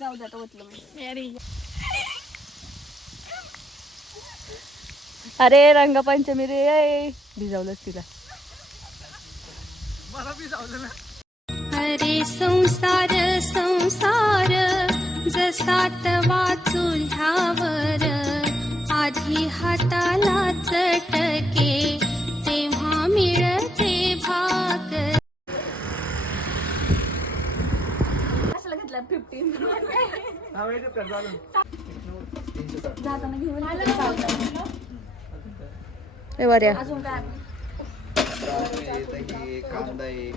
जाऊ द्या तो ओतलं मी. अरे रंगपंचमी रे भिजवलंच तिला. मला भिजवलं ना. अरे संसार संसार जसा तवा चुल्ह्यावर आधी हाताला चटके तेव्हा मिळते भाकर. कशाला घेतला 15 हा माहिती कर झालं. जाताना घेऊन बऱ्या अजून काय कांदा आहे,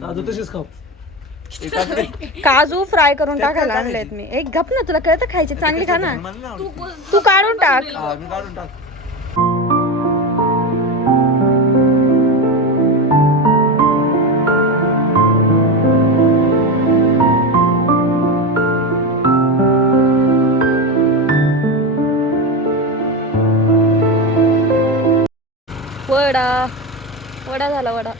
काजू तशीच खाऊ. काजू फ्राय करून टाकायला आणलेत मी. एक गप ना, तुला कळतं खायचे, चांगली खा ना. तू काढून टाक. मी काढून टाक. वडा वडा झाला वडा.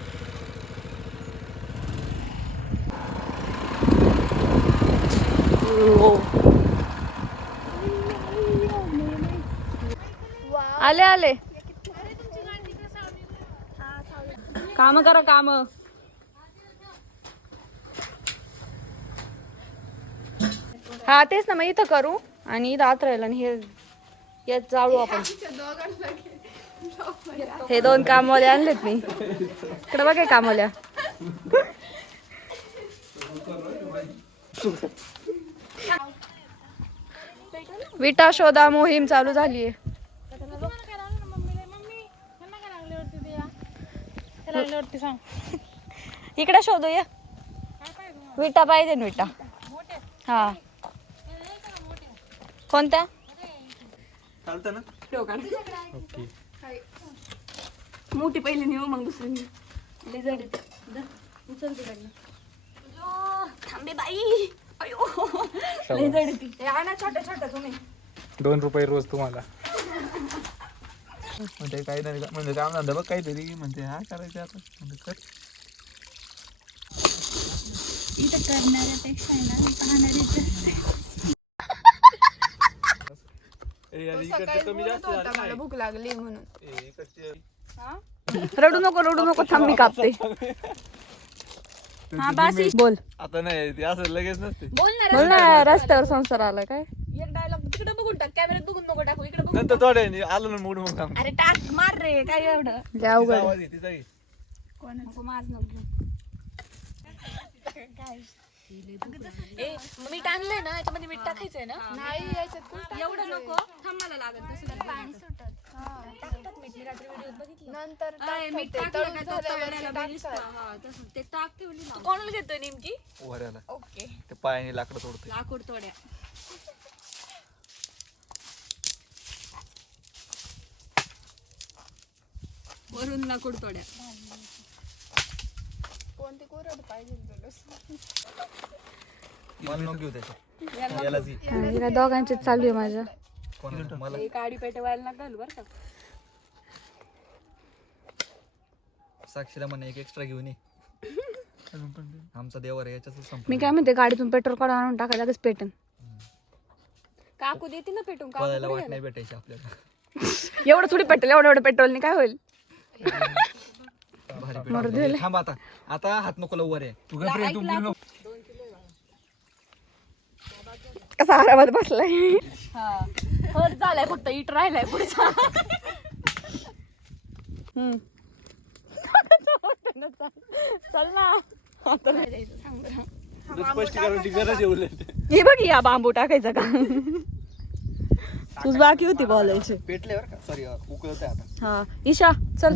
आले आले. काम करा काम. हा तेच ना, मग इथं करू आणि रात राहील आणि हे यात जाळू आपण. हे 2 कामवाले आणलेत मी. इकडे बघा कामवाल्या. विटा शोधा मोहीम चालू झालीये. इकडे शोधू या. विटा पाहिजे ना, विटा. हा कोणत्या चालतं ना. ओके. मोठी पहिली नेऊ मग दुसरी नेऊ. लय जड येते. उचल तिकडनं. थांबे बाई. अयो लय जड येते. हे आणा छोट्या छोट्या तुम्ही. 2 रुपये रोज तुम्हाला. म्हणजे काही नाही म्हणजे काम धंदा बघ काहीतरी म्हणते हा करायचं आता म्हणजे कर. इथं करणाऱ्यापेक्षा ना पाहणारीच असते. मला भूक लागली म्हणून. रडू नको थांब, मी कापते. हा बासी बोल. आता नाही ते असं लगेच नसते. बोल ना. रस्त्यावर संसार आला काय. एक डायलॉग तिकडे बघून टाक. कॅमेऱ्यात बघून नको टाकू. इकडे बघून. नंतर थोडे आलं ना मूड मग काम. अरे टाक मार रे. काय एवढं तिचा आवाज आहे, तिचा आहे. नको माझ नको. ए मीठ आणलंय ना, याच्यामध्ये मीठ टाकायचंय ना. नाही याच्यात एवढं नको. थांब मला लागत तसं पाणी सुटत. टाकतात मीठ. मी रात्री व्हिडिओ बघितलं. नंतर मीठ टाकलं का तो तव्याला भिजतं. हा तसं ते टाक ठेवली ना. तू कोणाला घेतोय नेमकी. वऱ्याला ओके. ते पायाने लाकडं तोडते. लाकूड तोड्या. वरून लाकूड तोड्या. कोणती कोरड पाहिजे मला नको घेऊ त्याच्या यालाच घे. हिला दोघांचे चालू आहे माझ्या. कोणाला मला एक आडी पेटे व्हायला घाल बरं का. साक्षीला म्हणे एक एक्स्ट्रा घेऊन ये. आमचा देवर आहे याच्याच संप. मी काय म्हणते, गाडीतून पेट्रोल काढून आणून टाकायला लगेच पेटन. काकू देते ना पेटून. पळायला वाट नाही भेटायची आपल्याला. एवढं थोडी पेट्रोल, एवढं पेट्रोलने काय होईल. भारी पेट्रोल. थांब आता. आता हात नको लवकर आहे. तू घरी तू बोलू नको. कसा आरामात बसलाय. हो झालाय फक्त इट राहिलाय पुढचा. चल ना. स्पष्टीकरणाची गरज आहे उलट. हे बघ या बांबू टाकायचा का. तुझ बाकी होती बोलायची. पेटले बरं का. सॉरी उकळत आहे आता. हा ईशा चल.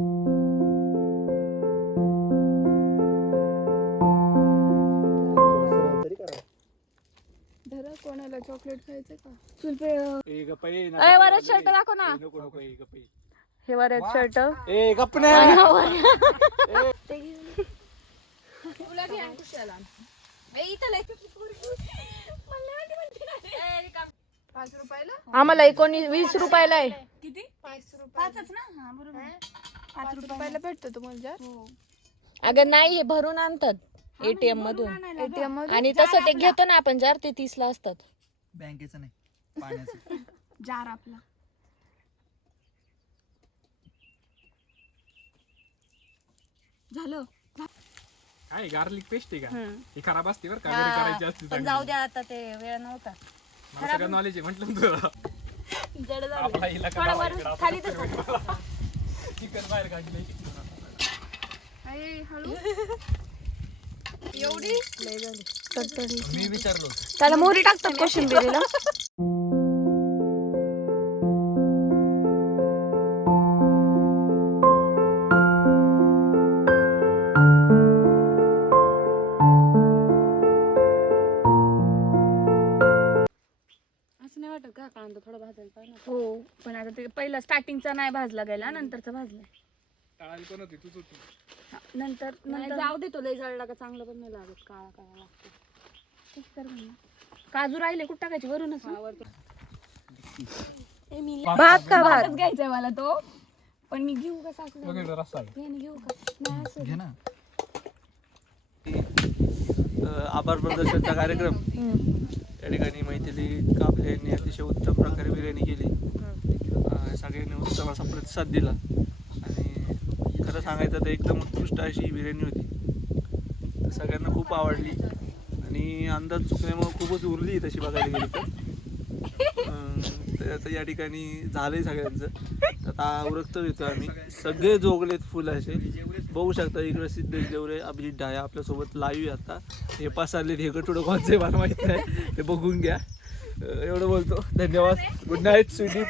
कोणाला चॉकलेट खायचं का. चुल पे. ए गप्पा वरच शर्ट दाखव ना. नको नको ए गप्पा. हे वरच शर्ट. ए गप्प ना. तुला घे आणि कुशाला. इथं लय. 5 रुपयाला. आम्हाला 20 रुपयाला आहे. किती. 5च ना. हा बरोबर. 5 रुपयाला भेटतो तुम्हाला जार. अगं नाही, हे भरून आणतात. ATM मधून. ATM मधून आणि तसं ते घेतो ना आपण 4 ते 30 ला असतात. बँकेचं नाही, पाण्याचं. जार आपला. झालं. काय गार्लिक पेस्ट आहे का ही खराब असते बरं का घरी करायची असते पण जाऊ द्या आता ते वेळ नव्हता. मला सगळं नॉलेज आहे म्हटलं ना तुला जड झालं. आपला हिला का थोडं लावा वरून इकडं, खाली आपण तर करतो. चिकन बाहेर काढलंय हळू. एवढी मी विचारलो होतो. त्याला मोहरी टाकतात कोशिंबिरीला. असं नाही वाटत का कांदा थोडा भाजायला पाहिजे. हो पण आता ते पहिला स्टार्टिंगचा नाही भाजला गेला, नंतरचा भाजला. टाळाली कोण होती तूच होती नंतर नाही, जाऊ दे तो लय जळला का चांगलं पण नाही लागत, काळा काळा लागतो. तेच तर म्हणलं. काजू राहिले कुठं टाकायचे वरूनच ना? भात का भातच घ्यायचंय मला तो, पण मी घेऊ का सासू बघितलं रस्सा आहे. घेऊ का नाही असं. घे ना. आभार प्रदर्शनचा कार्यक्रम त्या ठिकाणी मैथिली कापले यांनी अतिशय उत्तम प्रकारे बिर्याणी केली. सगळ्यांनी उत्तम असा प्रतिसाद दिला आणि खरं सांगायचं तर एकदम उत्कृष्ट अशी बिर्याणी होती. सगळ्यांना खूप आवडली आणि अंदाज चुकल्यामुळे खूपच उरली तशी बघायला गेली तर आता या ठिकाणी झालंय सगळ्यांचं. आता उरकतो येतो आम्ही सगळे जोगलेत फुल असे बघू शकता. इकडे सिद्धेश देवरे, अभिजित डाया आपल्यासोबत लाईव्ह आता. हे पसरले हे गटुडं कोणते मला माहित नाही, ते बघून घ्या. एवढं बोलतो. धन्यवाद. Good night Sweety.